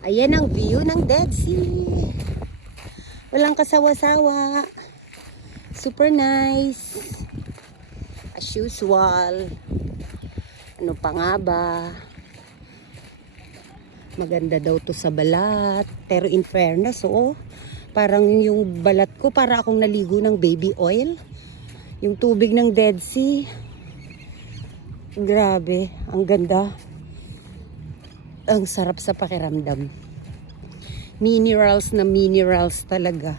Ayan ang view ng Dead Sea. Walang kasawa-sawa. Super nice. As usual. Ano pa nga ba? Maganda daw to sa balat. Pero in fairness, oo. Parang yung balat ko, para akong naligo ng baby oil. Yung tubig ng Dead Sea. Grabe, ang ganda. Ang sarap sa pakiramdam. Minerals na minerals talaga.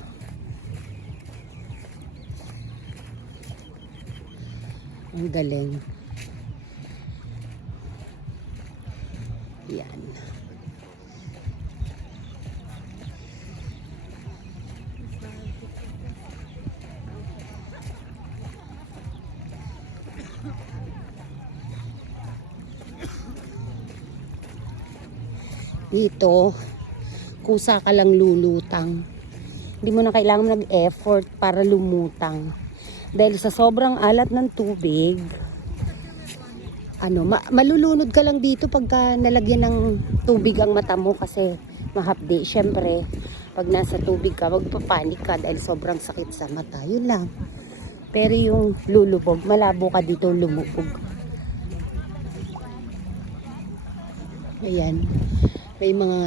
Ang galing. Yan. Dito, kusa ka lang lulutang. Hindi mo na kailangan nag-effort para lumutang. Dahil sa sobrang alat ng tubig, malulunod ka lang dito pagka nalagyan ng tubig ang mata mo kasi mahapdi. Syempre, pag nasa tubig ka, magpapanik ka dahil sobrang sakit sa mata. Yun lang. Pero yung lulubog, malabo ka dito lumubog. Ayan. May mga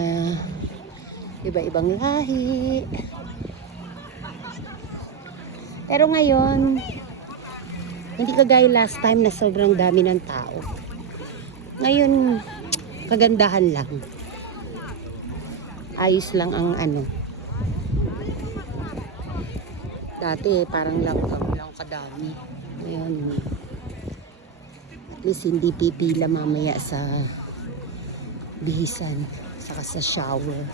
iba-ibang lahi. Pero ngayon, hindi kagaya last time na sobrang dami ng tao. Ngayon, kagandahan lang. Ayos lang ang Dati parang lang kadami. Ngayon, at least hindi pipila mamaya sa bihisan, saka sa shower.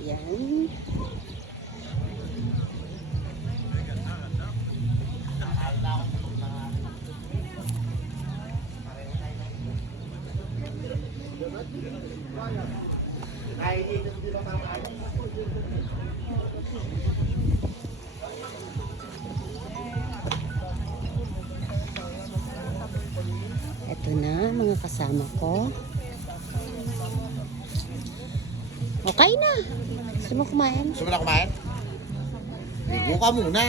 Yan. Ito na mga kasama ko. Okay na. Gusto mo kumain? Gusto mo na kumain? Ligo ka muna.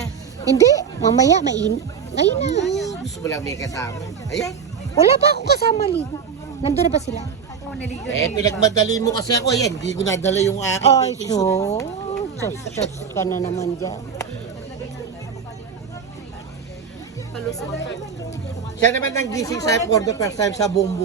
Hindi. Mamaya ngayon na. Gusto mo lang may kasama. Ayan. Wala pa ako kasama ligo. Nandun na ba sila? Pinagmadali mo kasi ako. Ayan, hindi ko nadala yung aking Ay, baking suit. Chos ka na naman dyan. Siya naman nang gising sa for the first time sa buong